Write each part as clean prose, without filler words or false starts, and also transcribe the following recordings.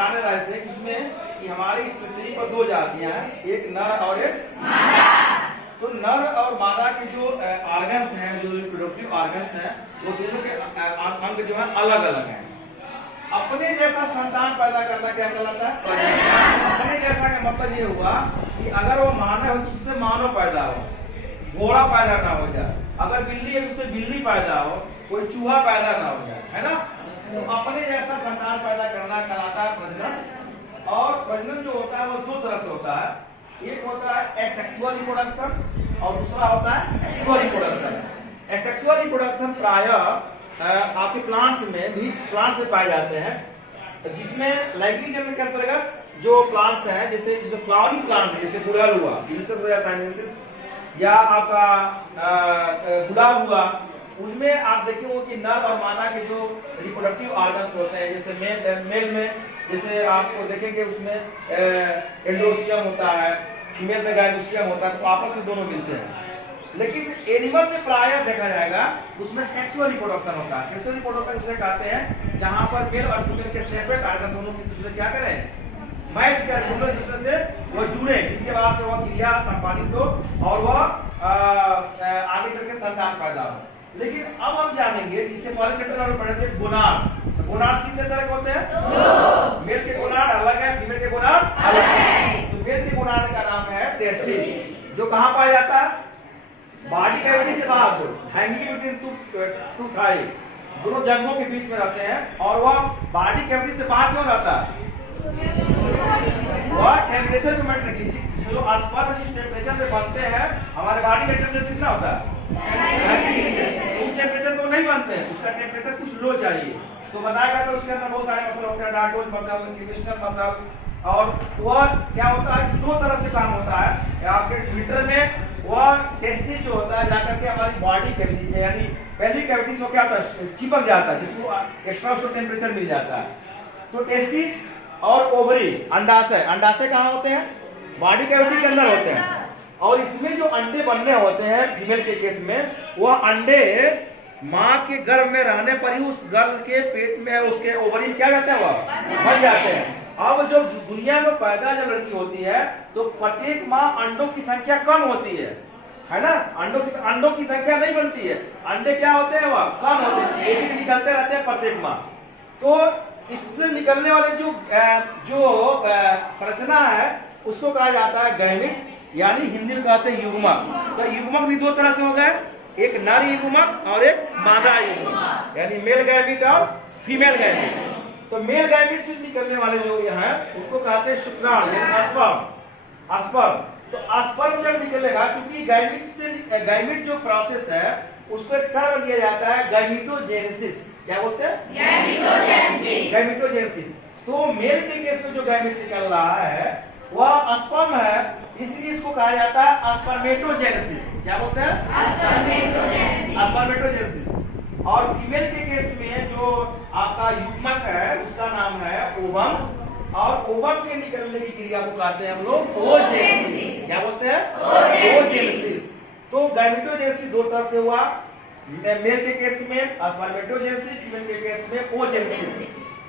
बताने रहे थे इसमें कि हमारी इस पृथ्वी पर दो जातियां हैं, एक नर और एक मादा। तो नर और मादा के जो ऑर्गन्स हैं, जो रिप्रोडक्टिव ऑर्गन्स हैं, वो दोनों के अंग जो है अलग अलग हैं। अपने जैसा संतान पैदा करना क्या कहलाता है? प्रजनन। अपने जैसा का मतलब ये हुआ कि अगर वो मानव है तो उससे मानव पैदा हो, घोड़ा पैदा ना हो जाए, अगर बिल्ली है तो उससे बिल्ली पैदा हो, कोई चूहा पैदा ना हो जाए, है ना। तो अपने जैसा संतान पैदा करना कहलाता है प्रजनन। और प्रजनन जो होता है वो दो तरह से होता है, एक होता है एसेक्सुअल रिप्रोडक्शन और दूसरा होता है सेक्सुअल रिप्रोडक्शन। एसेक्सुअल रिप्रोडक्शन प्रायः आपके प्लांट्स में पाए जाते हैं, जिसमें लाइगनिक जनन के अंतर्गत जो प्लांट्स हैं, जैसे फ्लावरिंग प्लांट है, जैसे गुड़हल हुआ, या आपका गुलाब हुआ, उनमें आप देखेंगे कि नर और मादा के जो रिप्रोडक्टिव ऑर्गन्स होते हैं, जैसे मेल में जैसे आपको देखेंगे उसमें एंडोस्टियम होता है, फीमेल में गाइनोस्टियम होता है, तो आपस में दोनों मिलते हैं। लेकिन एनिमल में प्रायः देखा जाएगा उसमें सेक्सुअल रिप्रोडक्शन होता है। सेक्सुअल रिप्रोडक्शन उसे कहते हैं जहां पर मेल और फीमेल के सेपरेट ऑर्गन दोनों एक दूसरे क्या करें, मैच कर, दोनों एक दूसरे से वो जुड़े, जिसके बाद से वह क्रिया संपादित हो और वह आगे चल के संतान पैदा हो। लेकिन अब हम जानेंगे, इससे पहले चैप्टर में पढ़े थे गोनाड्स। गोनाड्स कितने तरह के होते हैं? दो। मेल के गोनाड अलग है, फीमेल के गोनाड अलग है। तो मेल के गोनाड का नाम है टेस्टिस, जो कहाँ पाया जाता है? बॉडी कैविटी से बाहर, हैंगिंग बिटवीन टू थाई, दोनों जंघों के बीच में रहते हैं। और वह बॉडी कैविटी से बाहर क्यों रहता है? वह टेम्परेचर को मेंटेन कीजिए। जो स्पर्म जिस टेम्परेचर पे बनते हैं, हमारे बॉडी का टेम्परेचर कितना होता है? उस टेम्परेचर को नहीं बनते हैं, उसका टेम्परेचर कुछ लो चाहिए। तो बताएगा तो उसके अंदर बहुत सारे मसल होते हैं, डार्टोज मसल, क्रिस्टल मसल, और वह क्या होता है कि दो तरह से काम होता है। आपके ट्विटर में वह टेस्टिस जो होता है जाकर के हमारी बॉडी कैविटी यानी पेल्विक कैविटी से क्या होता है, चिपक जाता है, जिसको एक्स्ट्रा उसको टेम्परेचर मिल जाता है। तो टेस्टिस और ओवरी, अंडाशय, अंडाशय कहाँ होते हैं? बॉडी कैविटी के अंदर होते हैं। और इसमें जो अंडे बनने होते हैं फीमेल के केस में, वह अंडे माँ के गर्भ में रहने पर ही उस गर्भ के पेट में उसके ओवरी में क्या कहते हैं, वह बन जाते हैं। अब जो दुनिया में पैदा जब लड़की होती है तो प्रत्येक माँ अंडों की संख्या कम होती है ना। अंडों की संख्या नहीं बनती है, अंडे क्या होते हैं, वह कम होते हैं, एक निकलते रहते हैं प्रत्येक माँ। तो इससे निकलने वाले जो संरचना है उसको कहा जाता है गैमिट, यानी हिंदी में कहते हैं युग्मक। तो युग्मक भी दो तरह से हो गए, एक नर युग्मक और एक मादा युग्मक, यानी मेल गैमिट और फीमेल गैमिट। तो मेल गैमिट से निकलने वाले जो है उसको कहते हैं शुक्राणु, यानी स्पर्म। तो स्पर्म जब निकलेगा, क्योंकि गैमिट जो प्रोसेस है उसको एक टर्म दिया जाता है गैमिटोजेनेसिस। क्या बोलते हैं? गैमिटोजेनेसिस। तो मेल के केस में जो गैमिट निकल रहा है वह स्पर्म है, इसलिए इसको कहा जाता है स्पर्मेटोजेनेसिस। क्या बोलते हैं? स्पर्मेटोजेनेसिस। और फीमेल के केस में जो आपका युग्मक है उसका नाम है ओवम, और ओवम के निकलने की क्रिया को कहते हैं हम लोग ओजेनेसिस। क्या बोलते हैं? ओजेनेसिस। तो गैमिटोजेनेसिस दो तरह से हुआ, मेल के केस में स्पर्मेटोजेनेसिस, फीमेल के केस में ओजेनेसिस।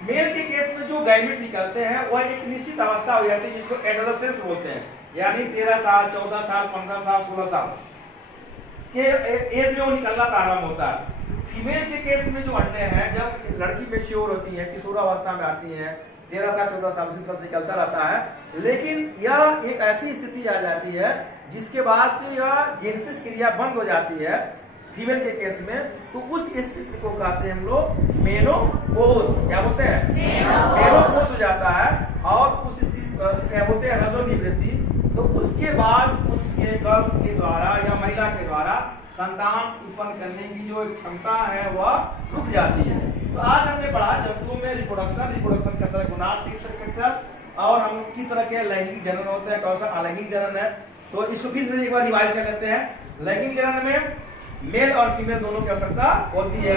मेल के केस में जो गैमिट निकलते हैं वह एक निश्चित अवस्था हो जाती है जिसको एडोलेसेंस बोलते हैं, यानी 13 साल, 14 साल, 15 साल, 16 साल के एज में वो निकलना प्रारंभ होता है। फीमेल के केस में जो अंडे हैं, जब लड़की मेच्योर होती है, किशोर अवस्था में आती है, 13 साल 14 साल उसी तरह से निकलता रहता है। लेकिन यह एक ऐसी स्थिति आ जाती है जिसके बाद से यह जेनेसिस क्रिया बंद हो जाती है फीमेल के केस में। तो उस स्थिति को कहते हैं हम लोग मेनोपॉज। क्या बोलते हैं? मेनोपॉज हो जाता है, और उस स्थिति क्या बोलते हैं, रजोनिवृत्ति। तो उसके बाद उसके गर्भ के द्वारा या महिला के द्वारा संतान उत्पन्न करने की जो क्षमता है वह रुक जाती है। तो आज हमने पढ़ा जंतुओं में रिप्रोडक्शन के अंदर गोनाड, और हम किस तरह के लैंगिक जनन होते हैं, कौन सा अलैंगिक जनन है। तो इसको फिर से एक बार रिवाइज कर लेते हैं। लैंगिक जनन में मेल और फीमेल दोनों की आवश्यकता होती है।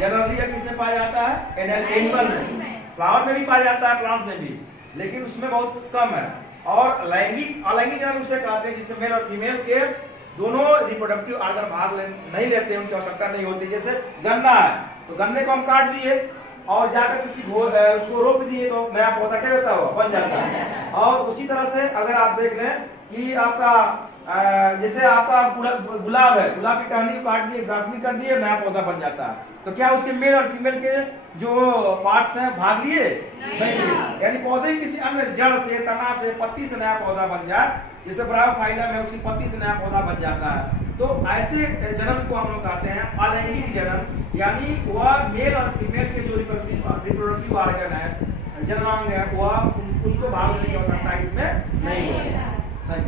जनरली किसमें पाया जाता है? एनिमल में, फ्लावर में भी पाया जाता है, प्लांट्स में भी, लेकिन उसमें बहुत कम है। और अलैंगिक जनन उसे कहते हैं जिसमें मेल और फीमेल के दोनों रिप्रोडक्टिव ऑर्गन भाग नहीं लेते हैं, उनकी आवश्यकता नहीं होती। जैसे गन्ना है, तो गन्ने को हम काट दिए, और जाकर किसी उसको रोप दिए तो नया पौधा क्या होता है, बन जाता है। और उसी तरह से अगर आप देख लें कि आपका जैसे आपका गुलाब है, गुलाब की टहनी को काट दिए, ग्राफ्टिंग कर दिए, नया पौधा बन जाता है। तो क्या उसके मेल और फीमेल के जो पार्ट्स हैं भाग लिए? नहीं। यानी पौधे किसी अन्य जड़ से, तना से, पत्ती से नया पौधा बन जाए, जिससे ब्रायोफाइलम है उसकी पत्ती से नया पौधा बन जाता है। तो ऐसे जन्म को हम लोग कहते हैं अलैंगिक जन्म, यानी वह मेल और फीमेल के जो रिप्रोडक्टिव ऑर्गन है, जन्मांग है, वह उनको भाग लेने की आवश्यकता इसमें नहीं है।